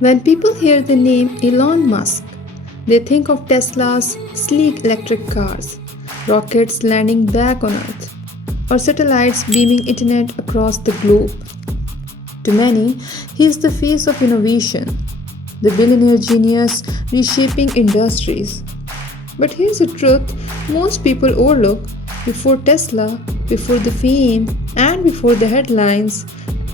When people hear the name Elon Musk, they think of Tesla's sleek electric cars, rockets landing back on Earth, or satellites beaming internet across the globe. To many, he is the face of innovation, the billionaire genius reshaping industries. But here's the truth most people overlook: before Tesla, before the fame, and before the headlines,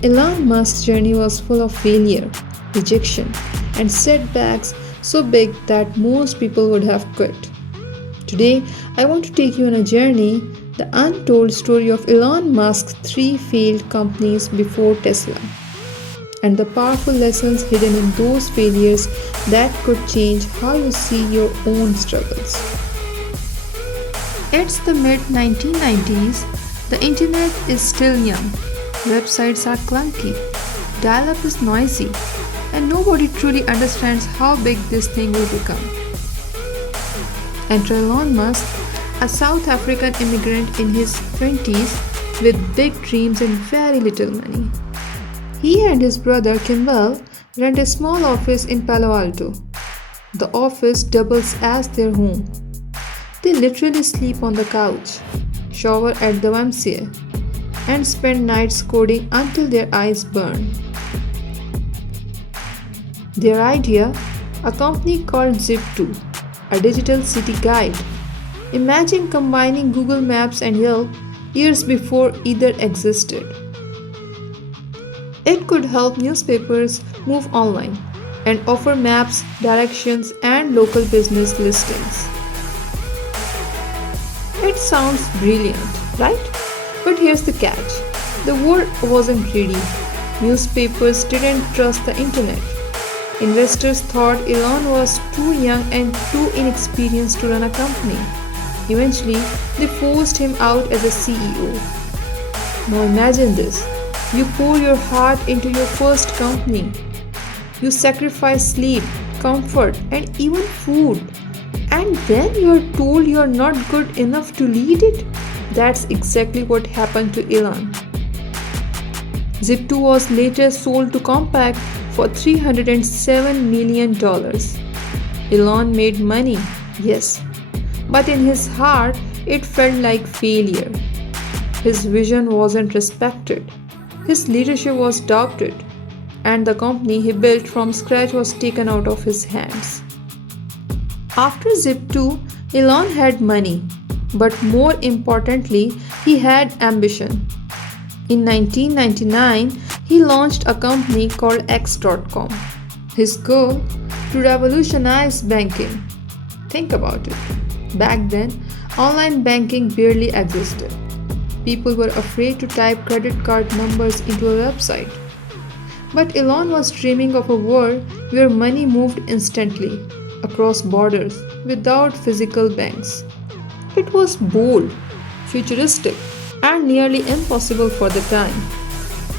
Elon Musk's journey was full of failure, rejection, and setbacks so big that most people would have quit. Today, I want to take you on a journey, the untold story of Elon Musk's three failed companies before Tesla, and the powerful lessons hidden in those failures that could change how you see your own struggles. It's the mid 1990s, the internet is still young, websites are clunky, dial up is noisy, and nobody truly understands how big this thing will become. Enter Elon Musk, a South African immigrant in his 20s with big dreams and very little money. He and his brother Kimball rent a small office in Palo Alto. The office doubles as their home. They literally sleep on the couch, shower at the YMCA, and spend nights coding until their eyes burn. Their idea, a company called Zip2, a digital city guide. Imagine combining Google Maps and Yelp years before either existed. It could help newspapers move online and offer maps, directions, and local business listings. It sounds brilliant, right? But here's the catch: the world wasn't ready. Newspapers didn't trust the internet. Investors thought Elon was too young and too inexperienced to run a company. Eventually, they forced him out as a CEO. Now imagine this. You pour your heart into your first company. You sacrifice sleep, comfort, and even food. And then you're told you're not good enough to lead it? That's exactly what happened to Elon. Zip2 was later sold to Compaq for $307 million. Elon made money, yes, but in his heart, it felt like failure. His vision wasn't respected. His leadership was doubted, and the company he built from scratch was taken out of his hands. After Zip2, Elon had money, but more importantly, he had ambition. In 1999, he launched a company called X.com. His goal? To revolutionize banking. Think about it. Back then, online banking barely existed. People were afraid to type credit card numbers into a website. But Elon was dreaming of a world where money moved instantly, across borders, without physical banks. It was bold, futuristic, and nearly impossible for the time.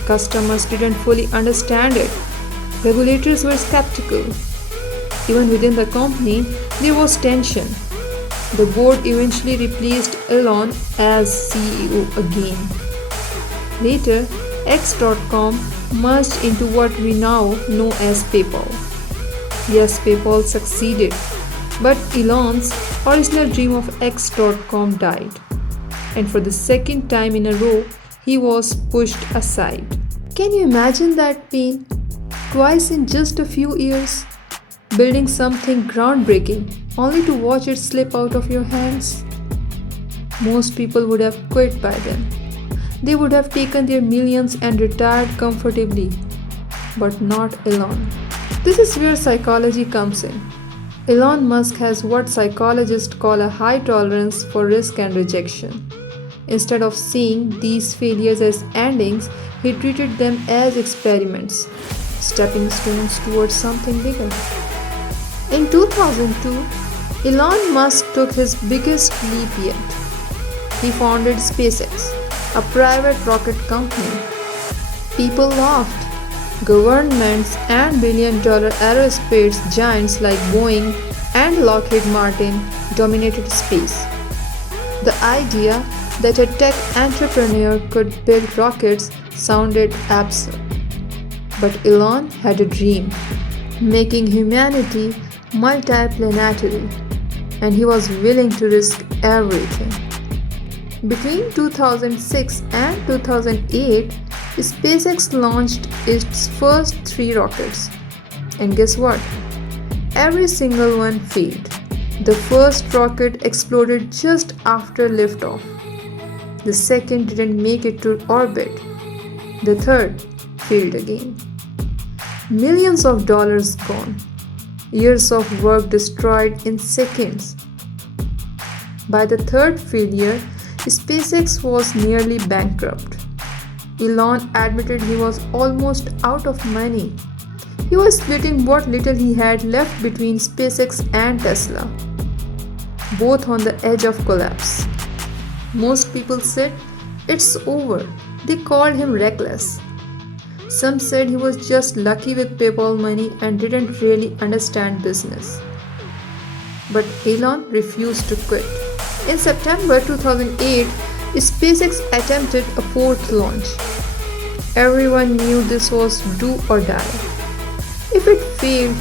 Customers didn't fully understand it. Regulators were skeptical. Even within the company, there was tension. The board eventually replaced Elon as CEO again. Later, X.com merged into what we now know as PayPal. Yes, PayPal succeeded, but Elon's original dream of X.com died. And for the second time in a row, he was pushed aside. Can you imagine that pain? Twice in just a few years? Building something groundbreaking, only to watch it slip out of your hands? Most people would have quit by then. They would have taken their millions and retired comfortably. But not Elon. This is where psychology comes in. Elon Musk has what psychologists call a high tolerance for risk and rejection. Instead of seeing these failures as endings, he treated them as experiments, stepping stones towards something bigger. In 2002, Elon Musk took his biggest leap yet. He founded SpaceX, a private rocket company. People laughed. Governments and billion-dollar aerospace giants like Boeing and Lockheed Martin dominated space. The idea that a tech entrepreneur could build rockets sounded absurd. But Elon had a dream. making humanity multiplanetary, and he was willing to risk everything. Between 2006 and 2008, SpaceX launched its first 3 rockets. And guess what? Every single one failed. The first rocket exploded just after liftoff. The second didn't make it to orbit. The third failed again. Millions of dollars gone. Years of work destroyed in seconds. By the third failure, SpaceX was nearly bankrupt. Elon admitted he was almost out of money. He was splitting what little he had left between SpaceX and Tesla, both on the edge of collapse. Most people said, "It's over." They called him reckless. Some said he was just lucky with PayPal money and didn't really understand business. But Elon refused to quit. In September 2008, SpaceX attempted a fourth launch. Everyone knew this was do or die. If it failed,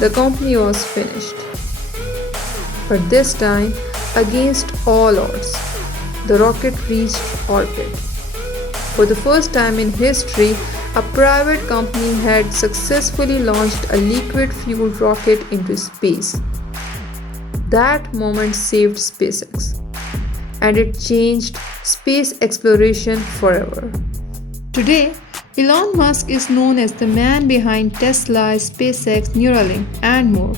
the company was finished. But this time, against all odds, the rocket reached orbit. For the first time in history, a private company had successfully launched a liquid-fueled rocket into space. That moment saved SpaceX, and it changed space exploration forever. Today, Elon Musk is known as the man behind Tesla, SpaceX, Neuralink, and more.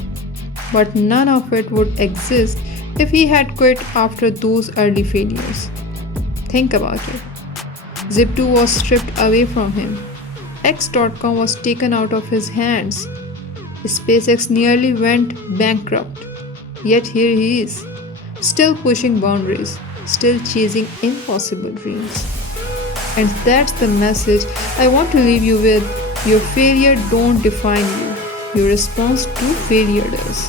But none of it would exist if he had quit after those early failures. Think about it. Zip2 was stripped away from him. X.com was taken out of his hands. SpaceX nearly went bankrupt. Yet here he is, still pushing boundaries, still chasing impossible dreams. And that's the message I want to leave you with. Your failure don't define you. Your response to failure does.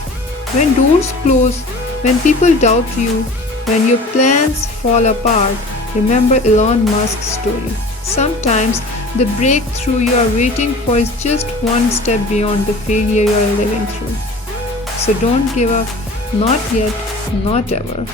When doors close, when people doubt you, when your plans fall apart, remember Elon Musk's story. Sometimes the breakthrough you are waiting for is just one step beyond the failure you are living through. So don't give up, not yet, not ever.